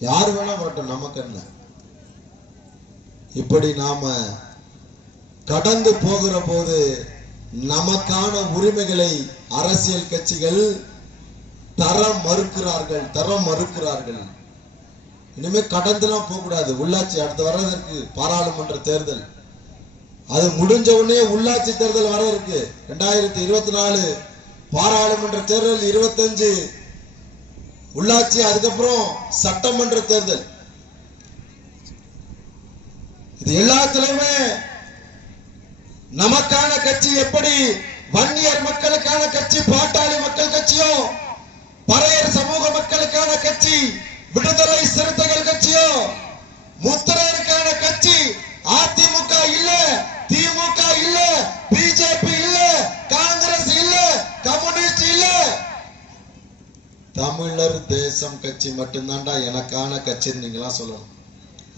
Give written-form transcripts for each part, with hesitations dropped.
யார் வேணா வரட்டும், நமக்கு என்ன. இப்படி நாம கடந்து போகிற போது நமக்கான உரிமைகளை அரசியல் கட்சிகள் தரம் மறுக்கிறார்கள். இனிமே கடந்துலாம் போக கூடாது. உள்ளாட்சி அடுத்து வர்றதற்கு பாராளுமன்ற தேர்தல், அது முடிஞ்ச உடனே உள்ளாட்சி தேர்தல் வர இருக்கு. 2024 பாராளுமன்ற தேர்தல், 25 உள்ளாட்சி, அதுக்கப்புறம் சட்டமன்ற தேர்தல். இது எல்லாத்திலுமே நமக்கான கட்சி எப்படி வன்னியர் மக்களுக்கான கட்சி பாட்டாளி மக்கள் கட்சியோ, பறையர் சமூக மக்களுக்கான கட்சி விடுதலை சிறுத்தைகள் கட்சியோ, முத்திரையருக்கான கட்சி அதிமுக இல்ல, திமுக இல்ல, பிஜேபி இல்ல, காங்கிரஸ் இல்ல, கம்யூனிஸ்ட் இல்ல, தமிழர் தேசம் கட்சி மட்டும்தான்டா எனக்கான கட்சின்னு நீங்களா சொல்லணும்.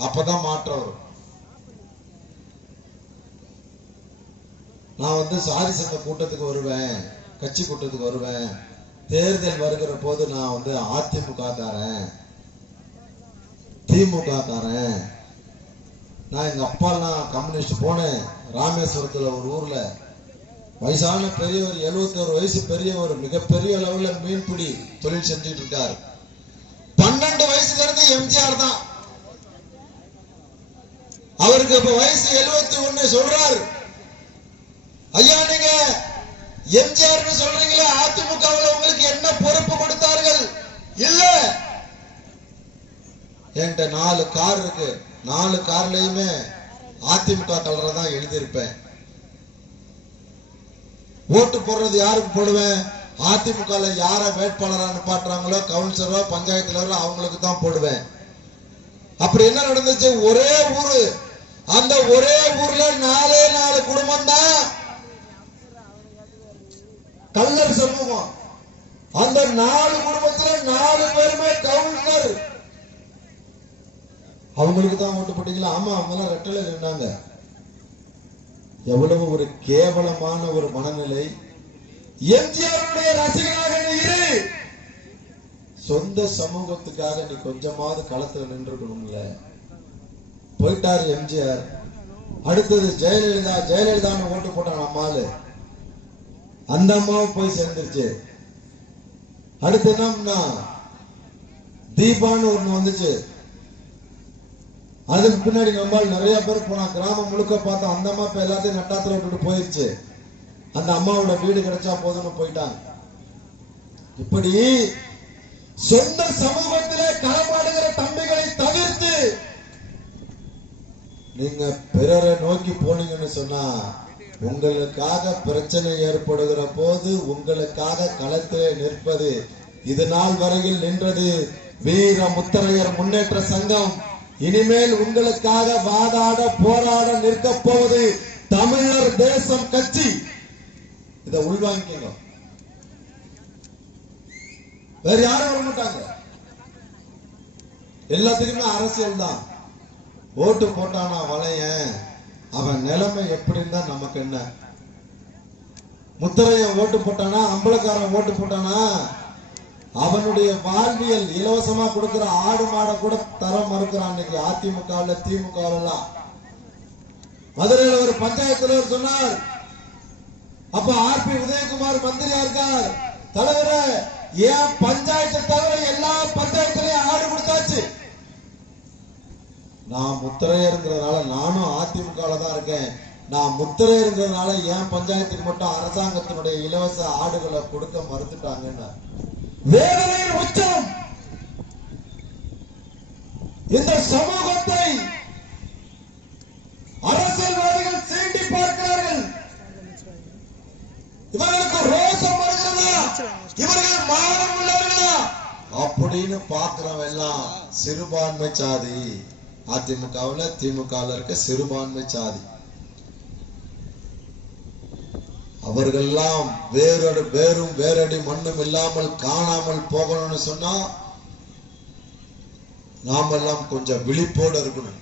அப்பதான் மாற்றம் வரும். நான் சாதி சங்க கூட்டத்துக்கு வருவேன், கட்சி கூட்டத்துக்கு வருவேன். தேர்தல் வருகிற போது நான் அதிமுக காரன், திமுக காரன். நான் எங்க அப்பாலாம் கம்யூனிஸ்ட் போனேன். ராமேஸ்வரத்துல ஒரு ஊர்ல வயசான பெரியவர், 71 வயசு பெரியவர், மிகப்பெரிய அளவுல மீன்பிடி தொழில் செஞ்சுட்டு இருக்காரு. 12 வயசுல இருந்து எம்ஜிஆர் தான். அவருக்கு இப்ப வயசு 71. சொல்றாரு, ஐயா நீங்க எம்ஜிஆர் சொல்றீங்களே, அதிமுகவில் உங்களுக்கு என்ன பொறுப்பு கொடுத்தார்கள்? இல்ல, என்கிட்ட 4 கார் இருக்கு, 4 கார்லயுமே அதிமுக கலரை தான் எழுதியிருப்பேன். ஓட்டு போடுறது யாருக்கு போடுவேன்? அதிமுக யார வேட்பாளரா நிப்பாட்டுறாங்களோ, கவுன்சிலரோ பஞ்சாயத்துல அவங்களுக்கு தான் போடுவேன். அப்படி என்ன நடந்துச்சு? ஒரே ஊரு, அந்த ஒரே ஊர்ல 4 குடும்பம் தான் கல்லர் சமூகம். அந்த 4 குடும்பத்துல 4 பேருமே கவுன்சிலர். அவங்களுக்கு தான் ஓட்டு போட்டீங்களா? ஆமா, அவங்க ரெட்டலை நின்னாங்க. எவ்வளவு ஒரு கேவலமான ஒரு மனநிலை. எம்ஜிஆருடைய ரசிகனாக நீ இரு, சொந்த சமூகத்துக்காக நீ கொஞ்சமாவது களத்துல நின்றுக்கணும்ல. போயிட்டாரு எம்ஜிஆர். அடுத்தது ஜெயலலிதான்னு ஓட்டு போட்டான் நம்மாலு. அந்த அம்மாவும் போய் சேர்ந்துருச்சு. அடுத்து என்னன்னா தீபான்னு ஒண்ணு வந்துச்சு. அதுக்கு பின்னாடி நம்மால் நிறைய பேர் போனா, கிராமம் முழுக்க பார்த்தா அந்த அம்மா இப்ப எல்லாத்தையும் நட்டாத்துல விட்டுட்டு போயிடுச்சு. அந்த அம்மாவோட வீடு கிடைச்சா போதும்னு போயிட்டாங்க. இப்படி சொந்த சமூகத்திலே களமாடுகிற தம்பிகளை தவிர்த்து நீங்க பிறரை நோக்கி போனீங்கன்னு சொன்னா, உங்களுக்காக பிரச்சனை ஏற்படுகிற போது உங்களுக்காக களத்திலே நிற்பது இது நாள் வரையில் நின்றது வீர முத்திரையர் முன்னேற்ற சங்கம். இனிமேல் உங்களுக்காக வாதாட போராட நிற்க போவது தமிழர் தேசம் கட்சி. இதை உள்வாங்கிக்கங்க. வேற யாரும் வர மாட்டாங்க. எல்லாத்துக்குமே அரசியல் தான். ஓட்டு போட்டானா வளைய, அவன் நிலைமை எப்படி இருந்தா நமக்கு என்ன? முத்திரைய ஓட்டு போட்டானா, அம்பலக்காரன் ஓட்டு போட்டானா, அவனுடைய வாழ்வியல் இலவசமா கொடுக்கிற ஆடு மாடை கூட தர மறுக்கிறான் இன்னைக்கு அதிமுக திமுக எல்லாம். மதுரையில ஒரு பஞ்சாயத்துல சொன்னார், அப்ப ஆர்பி உதயகுமார் மந்திரியா இருக்கார், தலைவர ஏன் பஞ்சாயத்து தவிர எல்லா பஞ்சாயத்துலயும் ஆடு கொடுத்தாச்சு. நான் முத்திரையருங்கிறதுனால, நானும் அதிமுக தான் இருக்கேன், நான் முத்திரையருங்கிறதுனால என் பஞ்சாயத்துக்கு மட்டும் அரசாங்கத்தினுடைய இலவச ஆடுகளை கொடுக்க மறுத்துட்டாங்கன்னா வேதனையின் உச்சம். இந்த சமூகத்தை அரசியல்வாதிகள் சீண்டி பார்க்கிறார்கள். இவர்களுக்கு ரோசம் வருகிறதா? இவர்கள் மானம் உள்ளவர்களா அப்படின்னு பார்க்கிறவன் எல்லாம் சிறுபான்மை சாதி. அதிமுகவில் திமுகவில் இருக்க சிறுபான்மை சாதி. அவர்கள்லாம் வேறும் வேரடி மண்ணும் இல்லாமல் காணாமல் போகணும்னு சொன்னா நாமெல்லாம் கொஞ்சம் விழிப்போடு இருக்கணும்.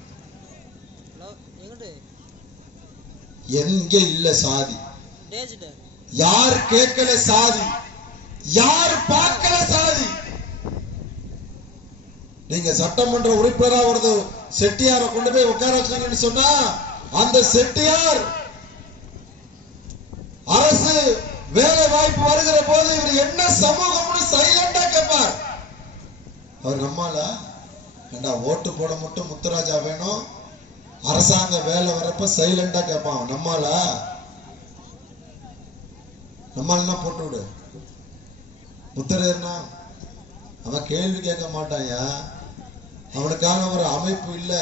எங்க இல்ல சாதி, யார் கேட்கல சாதி, யார் பார்க்கல சாதி. நீங்க சட்டமன்ற உறுப்பினரா ஒரு செட்டியாரை கொண்டு போய் உட்கார வச்சீங்கன்னு சொன்னா அந்த செட்டியார் அரசு வேலை வாய்ப்பு வருகிற போது இவர் என்ன சமூகம்னு சைலண்டா கேட்பார். அவர் நம்மால ஏண்டா ஓட்டு போட மட்டும் முத்துராஜா வேணும், அரசாங்க வேலை வரப்ப சைலண்டா கேட்பான். நம்மாலன்னா போட்டு விடு. முத்தரையர்னா அவன் கேள்வி கேட்க மாட்டாயா, அவனுக்கான ஒரு அமைப்பு இல்ல.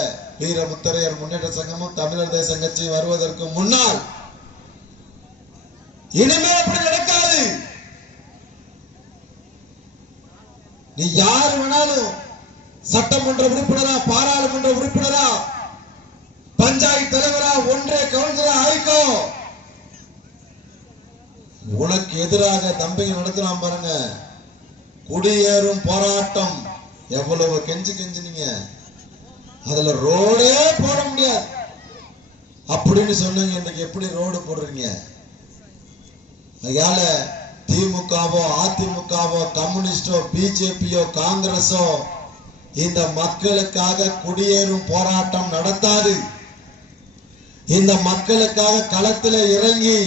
வீர முத்தரையர் முன்னேற்ற சங்கமும் தமிழர் தேசம் கட்சி வருவதற்கு முன்னால் இனிமே அப்படி நடக்காது. நீ யார் வேணாலும் சட்டமன்ற உறுப்பினரா, பாராளுமன்ற உறுப்பினரா, பஞ்சாயத்து தலைவரா, ஒன்றிய கவுன்சிலரா ஆயிக்கோ. உனக்கு எதிராக தம்பிங்க நடத்தலாம் பாருங்க, குடியேறும் போராட்டம். எவ்வளவு கெஞ்சினீங்க, அதுல ரோடே போட முடியாது அப்படின்னு சொன்னீங்க. இன்னைக்கு எப்படி ரோடு போடுறீங்க? அதனால திமுகவோ அதிமுகவோ கம்யூனிஸ்டோ பிஜேபியோ காங்கிரஸோ இந்த மக்களுக்காக குடியேறும் போராட்டம் நடத்தாது. இந்த மக்களுக்காக களத்தில் இறங்கி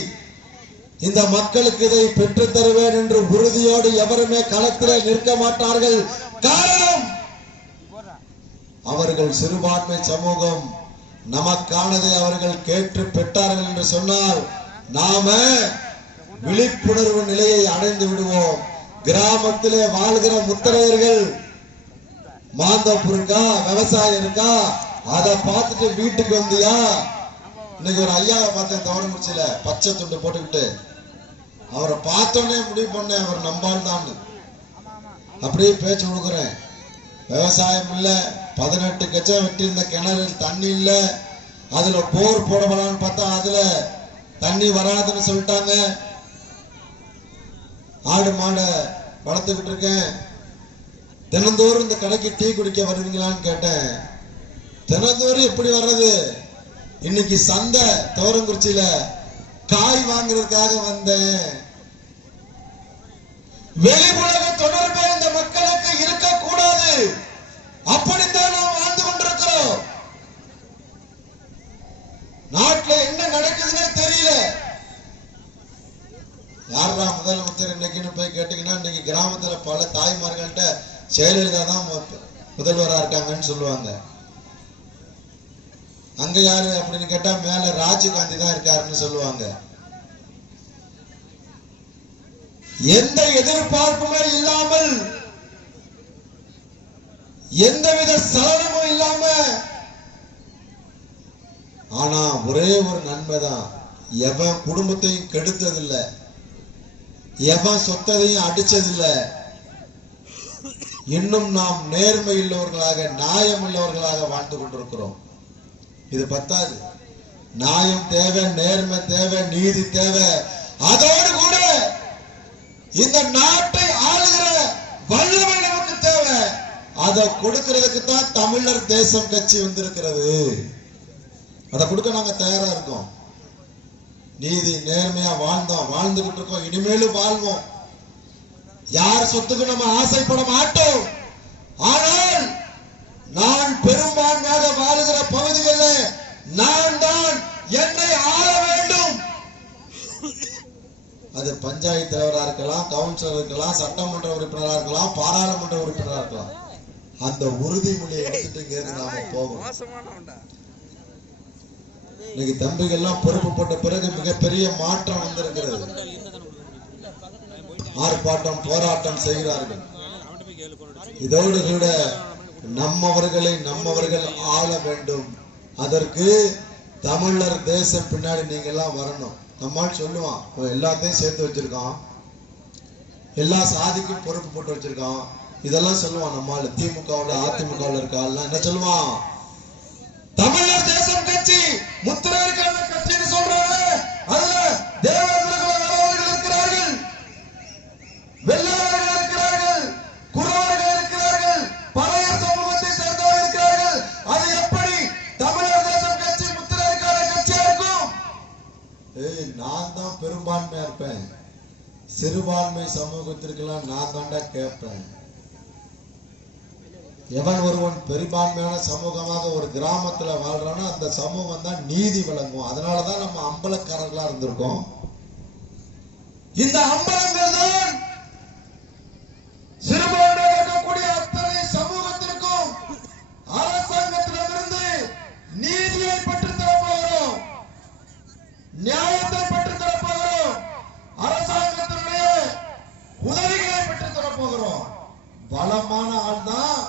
இந்த மக்களுக்கு இதை பெற்று தருவேன் என்று உறுதியோடு எவருமே களத்தில் நிற்க மாட்டார்கள். காரணம், அவர்கள் சிறுபான்மை சமூகம். நமக்கானதை அவர்கள் கேட்டு பெற்றார்கள் என்று சொன்னால் நாம விழிப்புணர்வு நிலையை அடைந்து விடுவோம். கிராமத்திலே வாழ்கிற முத்தரையர்கள், மாந்தோப்பு இருக்கா, விவசாயம் இருக்கா, அதை பார்த்துட்டு வீட்டுக்கு வந்தியா? இன்னைக்கு ஒரு ஐயாவை பார்த்தேன் தவறமுச்சில, பச்சை துண்டு போட்டுக்கிட்டு. அவரை பார்த்தோன்னே முடிவு பண்ண அவர் நம்பால் தான். அப்படியே பேச்சு கொடுக்குறேன். விவசாயம் இல்ல, 18 கச்சம் வெட்டி இருந்த கிணறு தண்ணி இல்ல, அதுல போர் போடப்படான்னு பார்த்தா அதுல தண்ணி வராதுன்னு சொல்லிட்டாங்க. ஆடு மாடை வளர்த்துக்கிட்டு இருக்கேன். தினந்தோறும் இந்த கடைக்கு டீ குடிக்க வருவீங்களான்னு கேட்டேன். தினந்தோறும் எப்படி வர்றது? இன்னைக்கு சந்தை தோரங்குறிச்சியில காய் வாங்குறதுக்காக வந்தேன். வெளி உலக தொடர்பு இந்த மக்களுக்கு இருக்கக்கூடாது. அப்படித்தான் நாம் வாழ்ந்து கொண்டிருக்கிறோம். நாட்டில் என்ன நடக்குதுன்னே தெரியல. யாரா முதலமைச்சர் இன்னைக்குன்னு போய் கேட்டீங்கன்னா, இன்னைக்கு கிராமத்துல பல தாய்மார்கள்ட்ட ஜெயலலிதா தான் முதல்வரா இருக்காங்கன்னு சொல்லுவாங்க. அங்க யாரு அப்படின்னு கேட்டா மேல ராஜீவ்காந்தி தான் இருக்காருன்னு சொல்லுவாங்க. எந்த எதிர்பார்ப்புமே இல்லாமல், எந்தவித சலனமும் இல்லாம, ஆனா ஒரே ஒரு நன்மைதான், எவன் குடும்பத்தையும் கெடுத்ததில்லை, எவன் சொத்ததையும் அடிச்சதில்லை. இன்னும் நாம் நேர்மை உள்ளவர்களாக, நியாயம் உள்ளவர்களாக வாழ்ந்து கொண்டிருக்கிறோம். இது பத்தாது, நியாயம் தேவை, நேர்மை தேவை, நீதி தேவை. அதோடு கூட இந்த நாட்டை ஆளுகிற வல்லமை நமக்கு தேவை. அதை கொடுக்கிறதுக்கு தான் தமிழர் தேசம் கட்சி வந்திருக்கிறது. அதை கொடுக்க நாங்க தயாரா இருக்கோம். நீதி நேர்மையா வாழ்ந்தோம், வாழ்ந்துகிட்டு இருக்கோம், இனிமேலும் வாழ்வோம். யார் சொத்துக்கு நம்ம ஆசைப்பட மாட்டோம். ஆனால் நான் பெரும்பான்மையாக வாழுகிற பகுதிகளில் நான் தான் என்னை ஆள வேண்டும். அது பஞ்சாயத்து தலைவராக இருக்கலாம், கவுன்சிலர் இருக்கலாம், சட்டமன்ற உறுப்பினராக இருக்கலாம், பாராளுமன்ற உறுப்பினராக இருக்கலாம். அந்த உறுதிமொழியை எடுத்துட்டு இங்க நாம போவோம். இன்னைக்கு தம்பிகள்லாம் பொறுப்பு போட்ட பிறகு மிகப்பெரிய மாற்றம் வந்திருக்கிறது. ஆர்ப்பாட்டம் போராட்டம் செய்கிறார்கள். இதோடு கூட நம்மவர்களை நம்மவர்கள் ஆள வேண்டும். அதற்கு தமிழர் தேசம் பின்னாடி நீங்க எல்லாம் வரணும். நம்மால் சொல்லுவான், எல்லாத்தையும் சேர்த்து வச்சிருக்கான், எல்லா சாதிக்கும் பொறுப்பு போட்டு வச்சிருக்கான், இதெல்லாம் சொல்லுவான். நம்மால் திமுகவோட அதிமுகவில் இருக்க ஆள்லாம் என்ன சொல்லுவான்? தமிழர் தேசம் கட்சி முத்திரைக்கான கட்சின்னு சொல்றாங்க. அதுல தேவர்கள் இருக்கிறார்கள், வெள்ளாளர்கள் இருக்கிறார்கள், குறவர்கள் இருக்கிறார்கள், பழைய சமூகத்தை சேர்ந்தவர்கள் இருக்கிறார்கள். அது எப்படி தமிழர் தேசம் கட்சி முத்திரைக்கான கட்சியா இருக்கும்? நான் தான் பெரும்பான்மையா இருப்பேன், சிறுபான்மை சமூகத்திற்கெல்லாம் நான் தாண்டா கேட்பேன். எவன் ஒருவன் பெரும்பான்மையான சமூகமாக ஒரு கிராமத்துல வாழ்றானோ அந்த சமூகம் தான் நீதி வழங்கும். அதனாலதான் நம்ம அம்பலக்காரர்களா இருந்திருக்கோம். இந்த அம்பலங்கள் தான் சிறுபான்மையாக இருக்கக்கூடிய அத்தனை சமூகத்திற்கும் அரசாங்கத்திடமிருந்து நீதியை பெற்றுத் தரப்போகிறோம், நியாயத்தை பெற்றுத் தரப்போகிறோம், அரசாங்கத்தினுடைய உதவிகளை பெற்றுத் தரப்போகிறோம். பலமான ஆள் தான்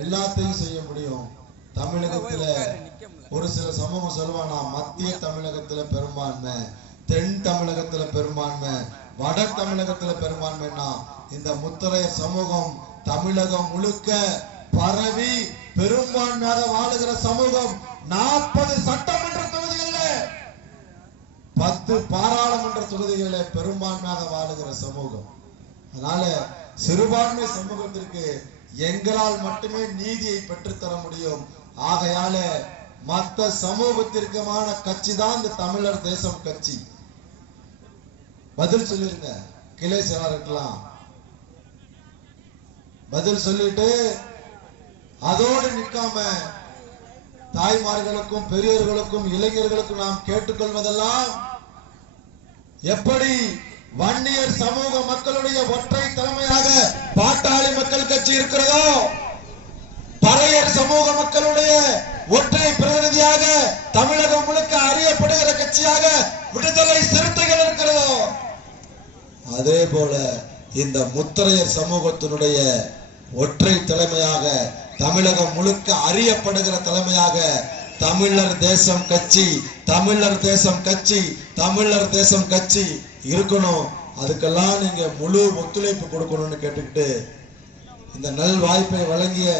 எல்லாத்தையும் செய்ய முடியும். தமிழகத்துல ஒரு சில சமூகம் சொல்லுவானா, மத்திய தமிழகத்துல பெரும்பான்மை, தென் தமிழகத்துல பெரும்பான்மை, வட தமிழகத்துல பெரும்பான்மைன்னா இந்த முத்தரையர் சமூகம் தமிழகம் முழுக்க பரவி பெரும்பான்மையாக வாழுகிற சமூகம். 40 சட்டமன்ற தொகுதிகளில் 10 பாராளுமன்ற தொகுதிகளில் பெரும்பான்மையாக வாழுகிற சமூகம். அதனால சிறுபான்மை சமூகத்திற்கு எங்களால் மட்டுமே நீதியை பெற்றுத்தர முடியும். ஆகையால மற்ற சமூகத்திற்குமான கட்சி தான் இந்த தமிழர் தேசம் கட்சி. பதில் சொல்லிருங்க, கிளை செயலா இருக்கலாம். பதில் சொல்லிட்டு அதோடு நிற்காம தாய்மார்களுக்கும் பெரியவர்களுக்கும் இளைஞர்களுக்கும் நாம் கேட்டுக்கொள்வதெல்லாம், எப்படி வன்னியர் சமூக மக்களுடைய ஒற்றை தலைமையாக பாட்டாளி மக்கள் கட்சி இருக்கிறதோ, பறையர் சமூக மக்களுடைய ஒற்றை பிரதிநிதியாக தமிழகம் முழுக்க அறியப்படுகிற கட்சியாக விடுதலை சிறுத்தைகள் இருக்கிறதோ, அதே போல இந்த முத்தரையர் சமூகத்தினுடைய ஒற்றை தலைமையாக தமிழகம் முழுக்க அறியப்படுகிற தலைமையாக தமிழர் தேசம் கட்சி, தமிழர் தேசம் கட்சி, தமிழர் தேசம் கட்சி இருக்கணும். அதுக்கெல்லாம் நீங்க முழு ஒத்துழைப்பு கொடுக்கணும்னு கேட்டுக்கிட்டு இந்த நல் வாய்ப்பை வழங்கிய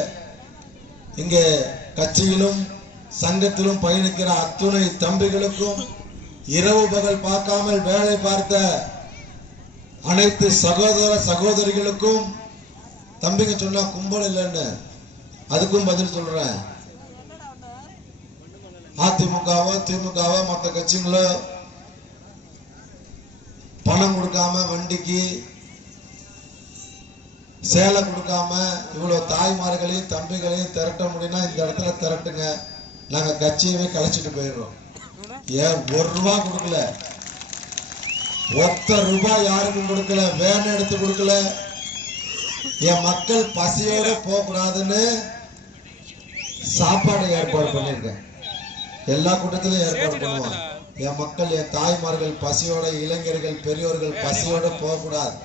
இங்கே கட்சியிலும் சங்கத்திலும் பயணிக்கிற அத்துணை தம்பிகளுக்கும், இரவு பகல் பார்க்காமல் வேலை பார்த்த அனைத்து சகோதர சகோதரிகளுக்கும், தம்பிங்க சொன்னா கும்பல் இல்லைன்னு அதுக்கும் பதில் சொல்றேன். அதிமுகவோ திமுகவோ மற்ற கட்சிகளோ பணம் கொடுக்காம, வண்டிக்கு சேலை கொடுக்காம இவ்வளவு தாய்மார்களையும் தம்பிகளையும் திரட்ட முடியும்னா இந்த இடத்துல திரட்டுங்க. நாங்க கட்சியவே கலைச்சிட்டு போயிடுறோம். ஏன் 1 ரூபா கொடுக்கல, ஒத்த ரூபாய் யாருக்கும் கொடுக்கல, வேன் எடுத்து கொடுக்கல. என் மக்கள் பசியோட போக கூடாதுன்னு சாப்பாடு ஏற்பாடு பண்ணிருக்கேன். எல்லா கூட்டத்திலும் ஏற்பாடு பண்ணுவோம். என் மக்கள், என் தாய்மார்கள் பசியோட, இளைஞர்கள் பெரியோர்கள் பசியோட போக கூடாது.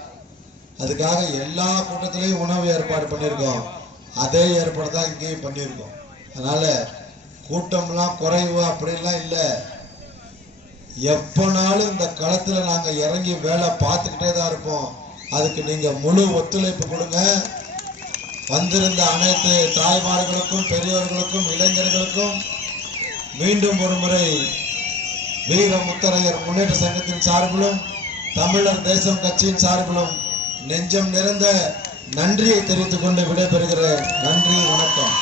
அதுக்காக எல்லா கூட்டத்திலையும் உணவு ஏற்பாடு பண்ணிருக்கோம். அதே ஏற்பாடு தான் இங்கேயும் பண்ணிருக்கோம். அதனால கூட்டம்லாம் குறைவு அப்படின்லாம் இல்லை. எப்பனாலும் இந்த களத்துல நாங்க இறங்கி வேலை பார்த்துக்கிட்டே தான் இருப்போம். அதுக்கு நீங்க முழு ஒத்துழைப்பு கொடுங்க. வந்திருந்த அனைத்து தாய்மார்களுக்கும் பெரியவர்களுக்கும் இளைஞர்களுக்கும் மீண்டும் ஒரு முறை வீர முத்தரையர் முன்னேற்ற சங்கத்தின் சார்பிலும் தமிழர் தேசம் கட்சியின் சார்பிலும் நெஞ்சம் நிறைந்த நன்றியை தெரிவித்துக் கொண்டு விடைபெறுகிறேன். நன்றி, வணக்கம்.